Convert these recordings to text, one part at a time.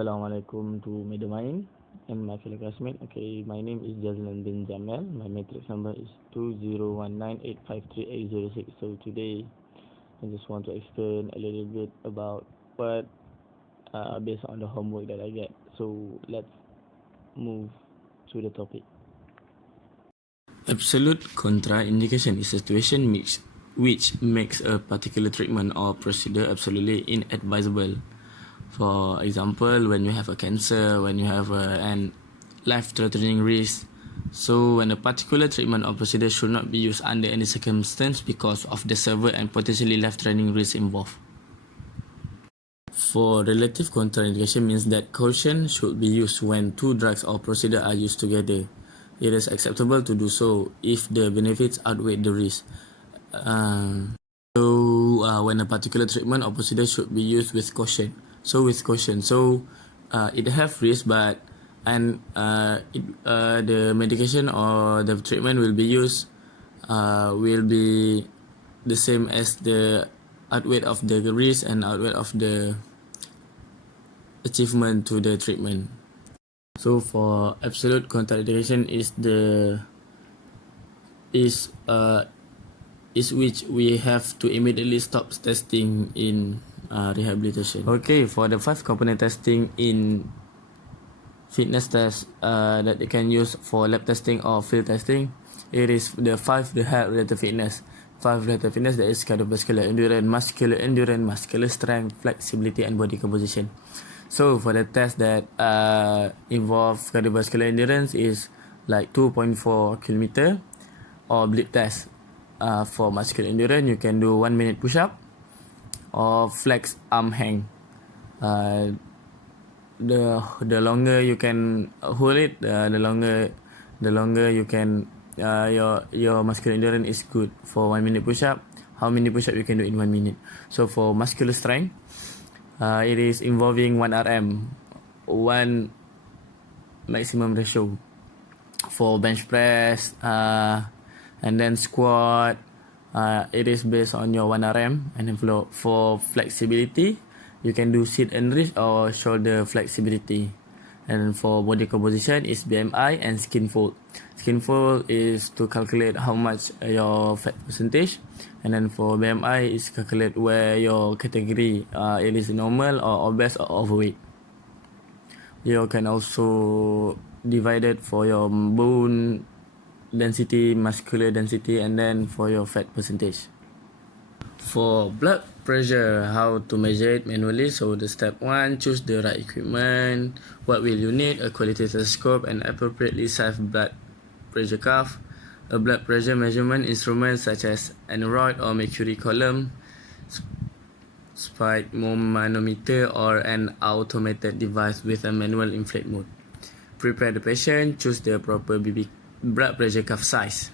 Assalamualaikum to Medemain and my fellow classmate. Okay, my name is Jazlan bin Jamel. My matrix number is 2019853806. So today, I just want to explain a little bit about what based on the homework that I get. So let's move to the topic. Absolute contraindication is a situation which makes a particular treatment or procedure absolutely inadvisable. For example, when you have a cancer, when you have an life-threatening risk. So when a particular treatment or procedure should not be used under any circumstance because of the severe and potentially life-threatening risks involved. For relative contraindication means that caution should be used when two drugs or procedure are used together. It is acceptable to do so if the benefits outweigh the risk. When a particular treatment or procedure should be used with caution. It have risk, but the medication or the treatment will be used will be the same as the outweigh of the risk and outweigh of the achievement to the treatment. So for absolute contraindication is which we have to immediately stop testing in rehabilitation. Okay, for the 5 component testing in fitness test that they can use for lab testing or field testing, it is the health related fitness. 5 related fitness, that is cardiovascular endurance, muscular strength, flexibility, and body composition. So for the test that involve cardiovascular endurance is like 2.4 kilometer, or bleed test. For muscular endurance, you can do 1 minute push-up or flex arm hang. The longer you can hold it, the longer you can your muscular endurance is good. For 1 minute push-up, how many push-up you can do in 1 minute? So for muscular strength, it is involving 1 RM, 1 maximum ratio. For bench press and then squat, it is based on your 1 RM. And then for flexibility, you can do sit and reach or shoulder flexibility. And for body composition is BMI and skin fold. Skin fold is to calculate how much your fat percentage, and then for BMI is calculate where your category it is normal or obese or overweight. You can also divide it for your bone density, muscular density, and then for your fat percentage. For blood pressure, how to measure it manually? So the step 1, choose the right equipment. What will you need? A quality stethoscope and appropriately sized blood pressure cuff. A blood pressure measurement instrument such as aneroid or mercury column, sphygmomanometer, or an automated device with a manual inflate mode. Prepare the patient. Choose the proper blood pressure cuff size.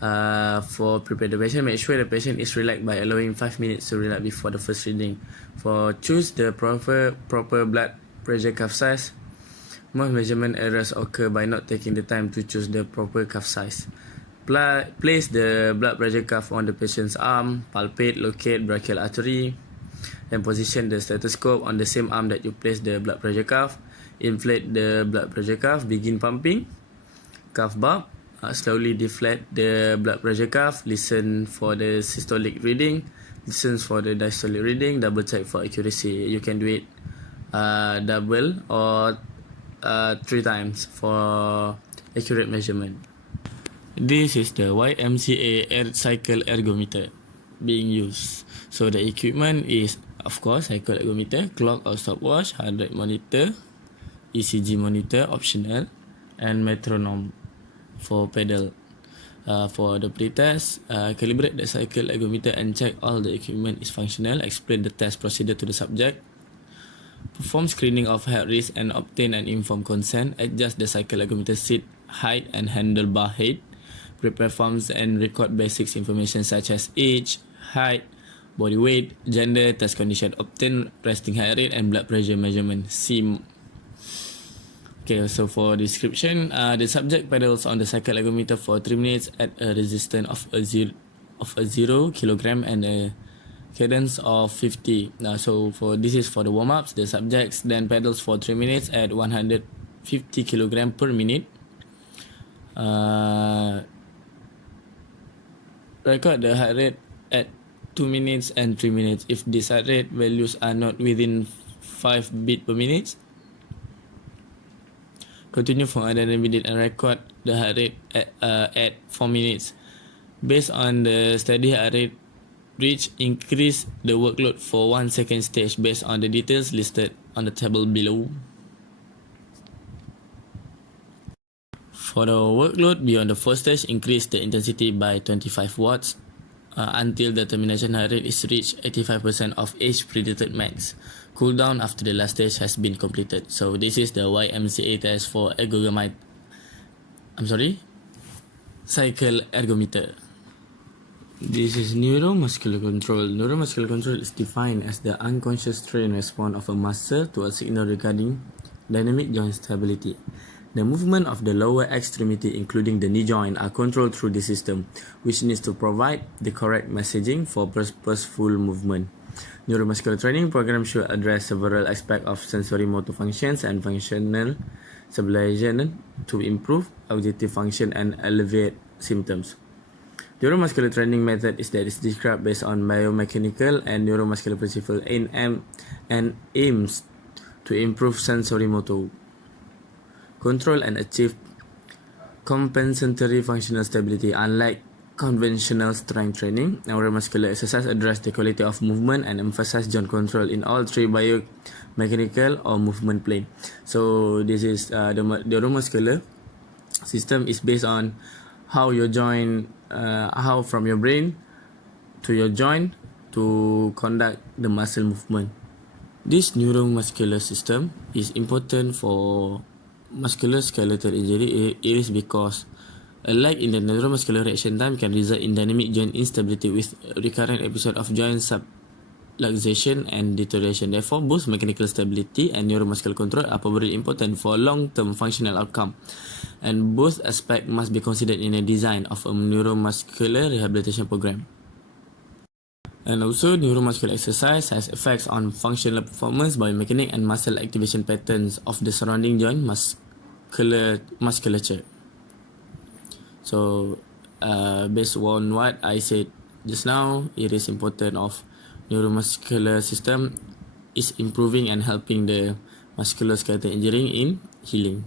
For prepare the patient, make sure the patient is relaxed by allowing 5 minutes to relax before the first reading. For choose the proper blood pressure cuff size, most measurement errors occur by not taking the time to choose the proper cuff size. Place the blood pressure cuff on the patient's arm, palpate, locate brachial artery, then position the stethoscope on the same arm that you place the blood pressure cuff. Inflate the blood pressure cuff, begin pumping cuff bulb, slowly deflate the blood pressure cuff, listen for the systolic reading, listen for the diastolic reading, double check for accuracy. You can do it double or 3 times for accurate measurement. This is the YMCA air cycle ergometer being used. So the equipment is, of course, cycle ergometer, clock or stopwatch, heart rate monitor, ECG monitor optional, and metronome for pedal. For the pretest, calibrate the cycle ergometer and check all the equipment is functional. Explain the test procedure to the subject. Perform screening of health risk and obtain an informed consent. Adjust the cycle ergometer seat height and handlebar height. Prepare forms and record basics information such as age, height, body weight, gender, test condition. Obtain resting heart rate and blood pressure measurement. Okay, so for description, the subject pedals on the cycle ergometer for 3 minutes at a resistance of a 0 kilogram and a cadence of 50. So for this is for the warm-ups. The subjects then pedals for 3 minutes at 150 kilogram per minute. Record the heart rate at 2 minutes and 3 minutes. If these heart rate values are not within 5 beats per minute, continue for another minute and record the heart rate at 4 minutes. Based on the steady heart rate reach, increase the workload for 1 second stage based on the details listed on the table below. For the workload beyond the first stage, increase the intensity by 25 watts until the termination heart rate is reached 85% of each predicted max. Cool down after the last stage has been completed. So this is the YMCA test for cycle ergometer. This is neuromuscular control. Neuromuscular control is defined as the unconscious strain response of a muscle to a signal regarding dynamic joint stability. The movement of the lower extremity, including the knee joint, are controlled through the system, which needs to provide the correct messaging for purposeful movement. Neuromuscular training program should address several aspects of sensory motor functions and functional stabilization to improve executive function and alleviate symptoms. Neuromuscular training method is described based on biomechanical and neuromuscular principles and aims to improve sensory motor control and achieve compensatory functional stability. Unlike conventional strength training, neuromuscular exercise address the quality of movement and emphasize joint control in all three biomechanical or movement plane. So this is the neuromuscular system is based on how your joint, how from your brain to your joint to conduct the muscle movement. This neuromuscular system is important for musculoskeletal injury. It is because a lag in the neuromuscular reaction time can result in dynamic joint instability with recurrent episode of joint subluxation and deterioration. Therefore, both mechanical stability and neuromuscular control are probably important for long-term functional outcome, and both aspects must be considered in the design of a neuromuscular rehabilitation program. And also, neuromuscular exercise has effects on functional performance, biomechanics, and muscle activation patterns of the surrounding joint musculature. So, based on what I said just now, it is important of neuromuscular system is improving and helping the musculoskeletal injury in healing.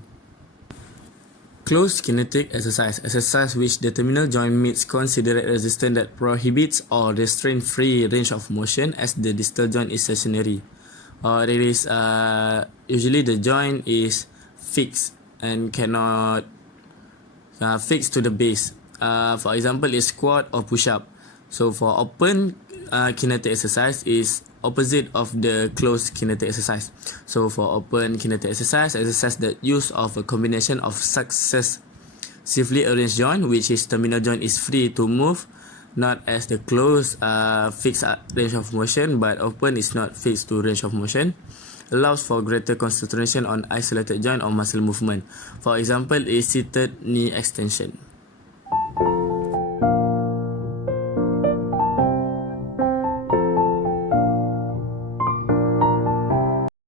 Closed kinetic exercise which the terminal joint meets considered resistance that prohibits or restrains free range of motion as the distal joint is stationary. Or it is usually the joint is fixed and cannot fixed to the base. For example, is squat or push-up. So for open kinetic exercise is opposite of the closed kinetic exercise. So for open kinetic exercise that use of a combination of successively arranged joint, which is terminal joint is free to move, not as the closed fixed range of motion, but open is not fixed to range of motion, allows for greater concentration on isolated joint or muscle movement. For example, is seated knee extension.